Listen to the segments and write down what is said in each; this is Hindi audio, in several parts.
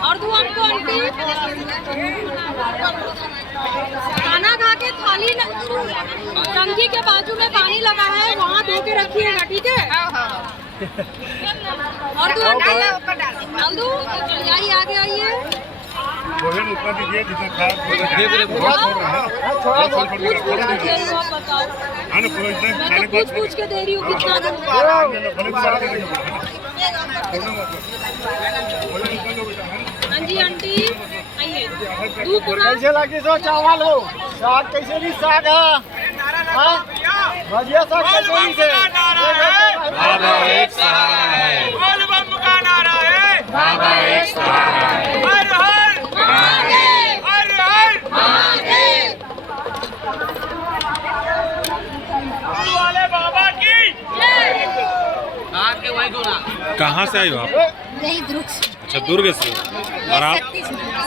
और दो हमको आंटी खाना खा के थाली टंकी के बाजू में पानी लगा है, वहाँ धो के रखिएगा, ठीक है। और दो डाल दो, आइए आगे आइए। ऊपर दीजिए जितना खाया मैं तो पूछ के दे रही हूँ कितना हाँ जी आंटी आइए। कैसे लगी सो चावल हो साग कैसे भी साग है भजिया साग कैसे भी से बाबा एक सहाय है, बोल बम का नारा है, बाबा एक सहाय है। हर हर महादेव, हर हर महादेव। गुरु वाले बाबा की कहाँ से आई हो आप? नहीं दुर्ग से। अच्छा दुर्ग से। और आप?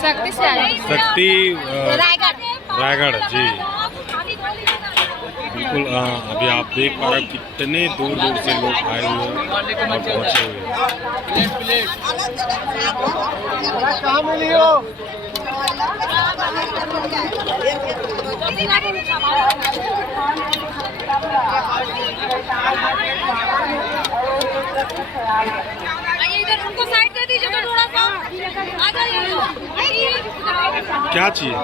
शक्ति से आए। शक्ति रायगढ़। रायगढ़ जी बिल्कुल। अभी आप देख पा रहे हो कितने दूर दूर से लोग आए हुए हैं और पहुँचे हुए हैं। कहाँ मिली हो आइए इधर उनको साइड दे दीजिए तो थोड़ा सा आ जाइए। क्या चाहिए?